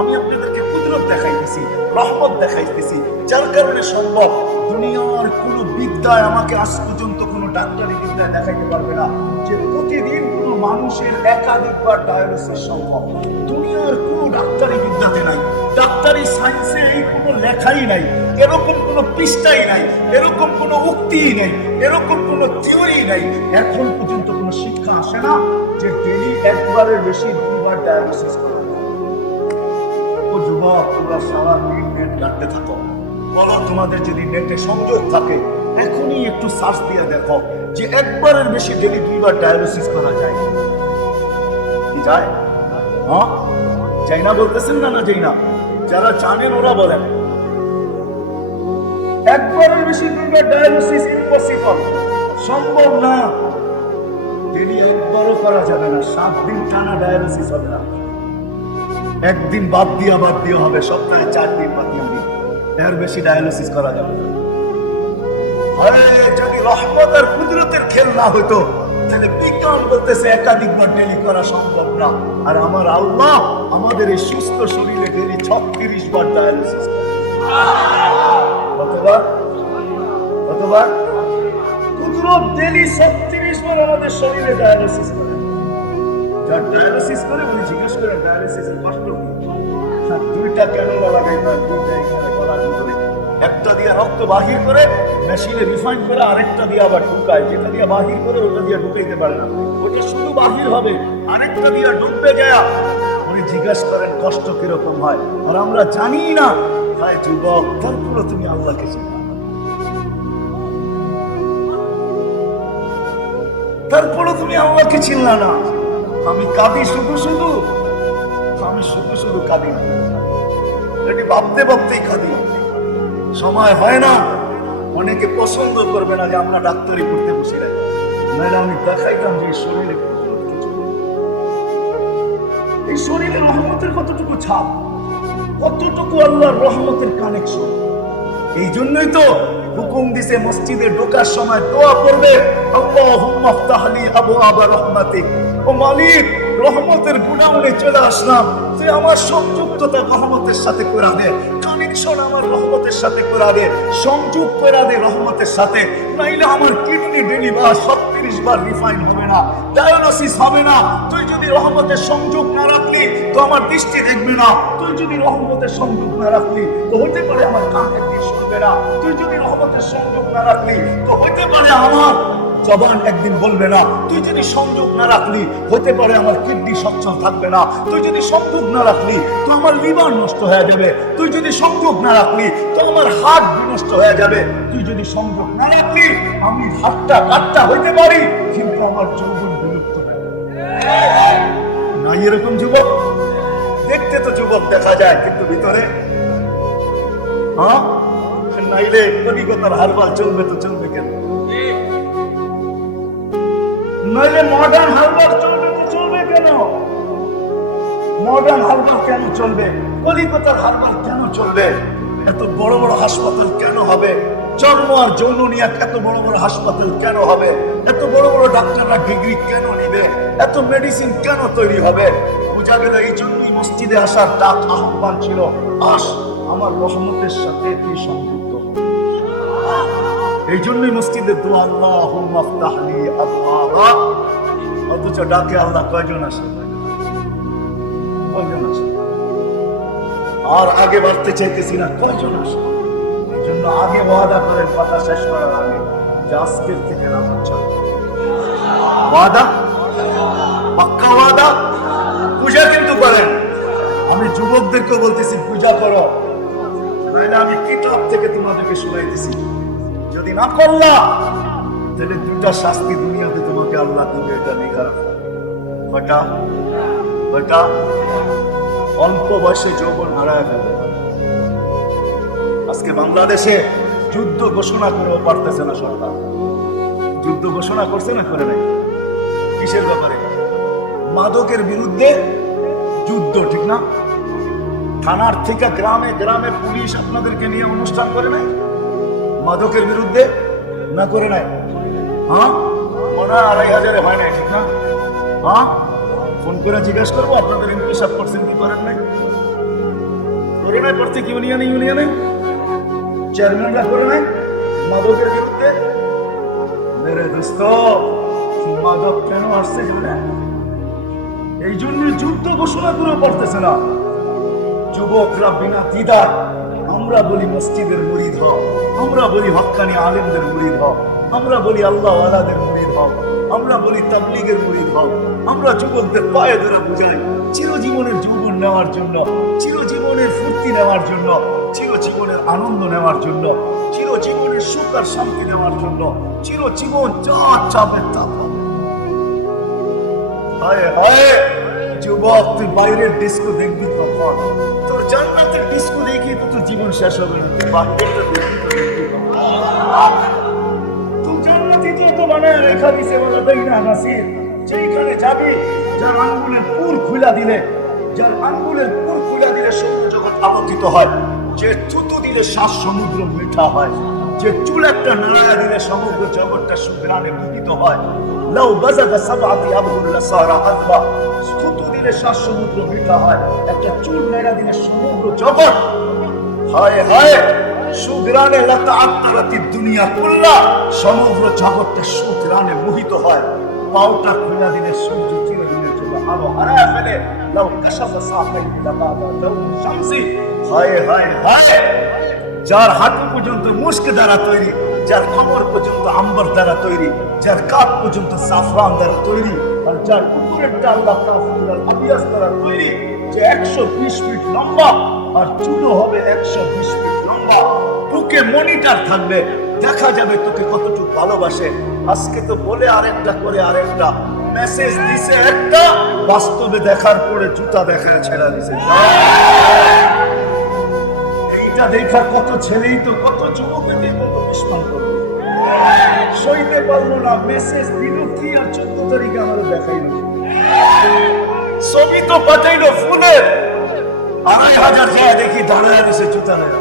আমি আপনাদেরকে কুদরত দেখাইতেছি, রহমত দেখাইতেছি, যার কারণে সম্ভব। দুনিয়ার কোনো বিদ্যায় আমাকে আজ পর্যন্ত কোনো ডাক্তারি বিদ্যায় দেখাইতে পারবে না যে প্রতিদিন কোনো মানুষের একাধিকবার ডায়ালিসিস সম্ভব। দুনিয়ার কোনো ডাক্তারি বিদ্যাতে নাই, ডাক্তারি সায়েন্সে এই কোনো লেখাই নাই, এরকম কোনো পৃষ্ঠাই নাই, এরকম কোনো উক্তিই নেই, এরকম কোনো থিওরি নাই। এখন পর্যন্ত কোনো শিক্ষা আসে না যে ডেলি একবারের বেশি 2বার ডায়ালিসিস করে। ও যুবক, তোমরা সারাদিন নেট ঘাঁটতে থাকো, বলো তোমাদের যদি নেটে সংযোগ থাকে এখনই একটু সার্চ দিয়ে দেখো যে একবারের বেশি ডেলি 2বার ডায়ালিসিস করা যায়। যায়? হ্যাঁ, যাই না বলতেছেন না? না যাই না? যারা জানেন ওরা বলেন একবারের বেশি 2বার ডায়ালিসিস ইম্পসিবল, সম্ভব না। ডেলি একবারও করা যাবে না, 7 দিন টানা ডায়ালিসিস হবে না। একদিন বাদ দিয়া হবে, সপ্তাহে 4 দিন বাদ দিয়ে এর বেশি ডায়ালিসিস করা যাবে না। যদি রহমত আর কুদরতের খেল না হইতো তাহলে বিজ্ঞান বলতেছে একাধিকবার ডেলি করা সম্ভব না। আর আমার আল্লাহ আমাদের এই সুস্থ শরীরে ডেলি 36 বার ডায়ালিসিস করে। কতবার? কুদরত ডেলি 36 বার আমাদের শরীরে ডায়ালিসিস করে। যার ডায়ালিসিস করে উনি জিজ্ঞেস করেন ডায়ালিসিসের কষ্ট কি? 2টা ক্যানোলা লাগাইতে, 2টা এখানে গলার ভিতরে, একটা দিয়ে রক্ত বাহির করে মেশিনে রিফাইন করে, আরেকটা দিয়ে আবার ঢুকায়। যেটা দিয়ে বাহির করে ওটা দিয়ে ঢুকাইতে পারে না, ওটা শুধু বাহির হবে, আরেকটা দিয়ে ঢুকবে যায়। উনি জিজ্ঞাসা করেন কষ্ট কিরকম হয়, আর আমরা জানি না। তাই যুবক, তারপরে তুমি আল্লাহকে চিনো, তারপরে তুমি আল্লাহকে চিনলা না। আমি কাঁদি শুধু কাঁদি, এটি ভাবতেই কাঁদি। সময় হয় না, অনেকে পছন্দ করবে না যে আমরা ডাক্তারি করতে বসে রাখি, নাহলে আমি দেখাইতাম যে এই শরীরে রহমতের কতটুকু ছাপ, কতটুকু আল্লাহর রহমতের কানেকশন। এই জন্যই তো হুকুম দিছে মসজিদে ঢোকার সময় দোয়া করবে, আল্লাহুম্মা ফতাহলি আবওয়াবা রাহমাতিক। ও মালিক, রহমতের গুণাবনে চলে আসলাম, যে আমার সংযুক্ততা রহমতের সাথে করে দে, কানেকশন আমার রহমতের সাথে করে দে, সংযোগ করে দে রহমতের সাথে। নাইলে আমার কিডনি ডেলি 36 বার রিফাইন হবে না, ডায়ালিসিস হবে না। তুই যদি রহমতের সংযোগ না রাখলি তো আমার দৃষ্টি দেখবে না। তুই যদি রহমতের সংযোগ না রাখলি তো হতে পারে আমার কান একদিন শুনবে না। তুই যদি রহমতের সংযোগ না রাখলি তো হতে পারে আমার জবান একদিন বলবে না। তুই যদি সংযোগ না রাখলি হতে পারে আমার কিডনি সচ্ছল থাকবে না। তুই যদি সংযোগ না রাখলি তো আমার লিভার নষ্ট হয়ে যাবে। তুই যদি সংযোগ না রাখলি তো আমার হার্ট বিনষ্ট হয়ে যাবে। তুই যদি সংযোগ না রাখলি আমি হাতটা কাটটা হইতে পারি, কিন্তু আমার যৌবন বিলুপ্ত হবে না। এরকম যুবক দেখতে তো যুবক দেখা যায়, কিন্তু ভিতরে নাইলে কলিকতার হারবাল চলবে তো চলবে কেন? নইলে মডার্ন হারবার চলবে কেন? মডার্ন হারবার কেন চলবে? কলিকতার হারবার কেন চলবে? এত বড় বড় হাসপাতাল কেন হবে? চর্ম আর যৌন নিয়ে এত বড় বড় হাসপাতাল কেন হবে? এত বড় বড় ডাক্তাররা ডিগ্রি কেন নিবে? এত মেডিসিন কেন তৈরি হবে? বুঝা গেল এই জন্যই মসজিদে আসার ডাক, আহ্বান ছিল, আস আমার রহমতের সাথে তুই সংযুক্ত হ। এই জন্যই মসজিদের দোয়া, আল্লাহুম্মা ফতাহলি আবওয়াবা। অথচ ডাকে আল্লাহ কয়জন আসে? আর আগে বাড়তে চাইতেছি না, কয়জন আসে? এই জন্য আগে ওয়াদা করেন কথা শেষ করার আগে যে আজকের থেকে নামাজ চলবে। ওয়াদা, পাক্কা ওয়াদা। পূজা কিন্তু করেন। আমি যুবকদেরকে বলতেছি পূজা করো, নাহলে আমি কিতাব থেকে তোমাদেরকে শোনাইতেছি। যদি না করলা তাহলে 2টা শাস্তি দুনিয়াতে তোমাকে আল্লাহ দিবে, এটা লেখা রাখো। কয়টা? অল্প বয়সে যৌবন হারায় ফেলবে। আজকে বাংলাদেশে যুদ্ধ ঘোষণা করেও পারতেছে না সরকার। যুদ্ধ ঘোষণা করছে না, করে নাই? কিসের ব্যাপারে? মাদকের বিরুদ্ধে যুদ্ধ, ঠিক না? থানার থেকে গ্রামে গ্রামে পুলিশ আপনাদেরকে নিয়ে অনুষ্ঠান করে নাই? মাদকের বিরুদ্ধে না করে নাই? মনে হয় 2500 হয় নাই, ঠিক না? ফোন করে জিজ্ঞেস করবো আপনাদের এমপি সাহেব করছেন কি করেন নাই? নাই প্রত্যেক ইউনিয়নে চেয়ারম্যানরা করে নাই মাদকের বিরুদ্ধে? মেরে দোস্ত, মাদক কেন আসছে জানে? এই জন্য যুদ্ধ ঘোষণা করে পড়তেছে না। যুবকরা বিনা দ্বিধা আমরা বলি মসজিদের মুরিদ হও, আমরা বলি হক্কানি আলেমদের মুরিদ হও, আমরা বলি আল্লাহ ওয়ালাদের মুরিদ হও, আমরা বলি তাবলীগের মুরিদ হও। আমরা যুবকদের পায়ে ধরে বুঝাই চিরজীবনের যৌবন নেওয়ার জন্য, চিরজীবনের ফুর্তি নেওয়ার জন্য, চিরজীবনের আনন্দ নেওয়ার জন্য, চিরজীবনের সুখ আর শান্তি নেওয়ার জন্য, চিরজীবন যা চাবে তা পাবে। হায় হায় যুবক, তুই বাইরের ডিস্কো দেখবি কখন? তোর জান্নাতের ডিস্কো দেখি তো তোর জীবন শেষ হবে না। তুই বাইরেরটা দেখবি তো দেখবি কখন? তুই জান্নাতি তো বানায় রেখা দিছে বলে দেই না নাসির, যেখানে যাবি যার আঙ্গুলের পুর খুলা দিলে, যার আঙ্গুলের পুর খুলা দিলে সত্য জগৎ আলোকিত হয়, যে থুতু দিলে শ্বাস সমুদ্র মিঠা হয়, যে চুল একটা নাড়া দিলে সমগ্র জগৎটা সুঘ্রাণে মুখিত হয়। লাউ বাজাদা সাবআতি আবদুল্লাহ সারা আদবা, থুতু দিলে শ্বাস সমুদ্র মিঠা হয়, একটা চুল নাড়া দিলে সমগ্র জগৎ, হায় হায় সুঘ্রাণে লতা আত্মারাতি দুনিয়া কুল্লা, সমগ্র জগৎটা সুঘ্রাণে মোহিত হয়। পাউটা খুলা দিলে সূর্য চিরদিনের জন্য আলো হারায় ফেলে। লাউ কাশাফা সাকাইহি লাকাদা লাউ শামসি, হায় হায় হায় যার হাঁটু পর্যন্ত মুস্ক দ্বারা তৈরি, যার কোমর পর্যন্ত আম্বর দ্বারা তৈরি, যার কাপ পর্যন্ত সাফরান দ্বারা তৈরি, আর যার উপরেরটা আল্লাহ কাফুরাল আবিয়াস দ্বারা তৈরি, যে 120 ফিট লম্বা আর চুলও হবে 120 ফিট লম্বা। বুকে মনিটর থাকবে, দেখা যাবে তোকে কতটুকু ভালোবাসে। আজকে তো বলে আরেকটা করে আরেকটা মেসেজ দিছে, একটা বাস্তবে দেখার পরে জুতা দেখায় ছেড়া দিছে। এইটা দেখা কত ছেলেই তো, কত যুবকের কত বিস্মান করবে, সইতে পারলো না। মেসেজ দিল কি আর 14 তারিখে আমাদের দেখাইলো, ছবি তো পাঠাইলো ফুলের, 2500 যায় দেখি দাঁড়ায় রয়েছে জুতা নেয়।